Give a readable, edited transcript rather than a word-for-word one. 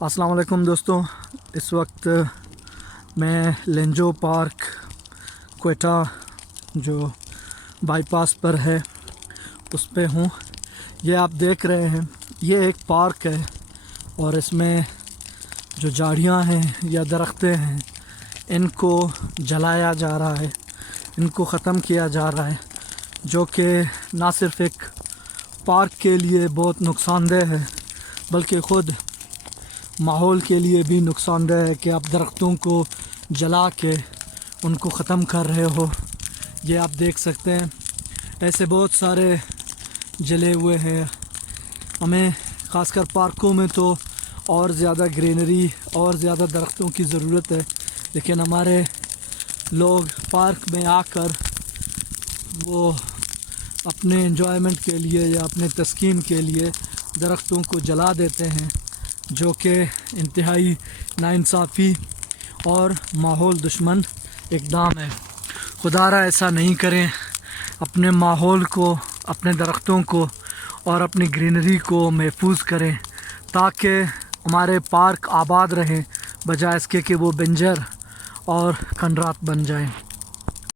السلام علیکم دوستوں، اس وقت میں لینجو پارک کوئٹہ جو بائی پاس پر ہے اس پہ ہوں۔ یہ آپ دیکھ رہے ہیں، یہ ایک پارک ہے اور اس میں جو جھاڑیاں ہیں یا درختیں ہیں ان کو جلایا جا رہا ہے، ان کو ختم کیا جا رہا ہے، جو کہ نہ صرف ایک پارک کے لیے بہت نقصان دہ ہے بلکہ خود ماحول کے لیے بھی نقصان دہ ہے کہ آپ درختوں کو جلا کے ان کو ختم کر رہے ہو۔ یہ آپ دیکھ سکتے ہیں، ایسے بہت سارے جلے ہوئے ہیں۔ ہمیں خاص کر پارکوں میں تو اور زیادہ گرینری اور زیادہ درختوں کی ضرورت ہے، لیکن ہمارے لوگ پارک میں آ کر وہ اپنے انجوائمنٹ کے لیے یا اپنے تسکین کے لیے درختوں کو جلا دیتے ہیں، جو کہ انتہائی ناانصافی اور ماحول دشمن اقدام ہے۔ خدارا ایسا نہیں کریں، اپنے ماحول کو، اپنے درختوں کو اور اپنی گرینری کو محفوظ کریں تاکہ ہمارے پارک آباد رہیں، بجائے اس کے کہ وہ بنجر اور کھنڈرات بن جائیں۔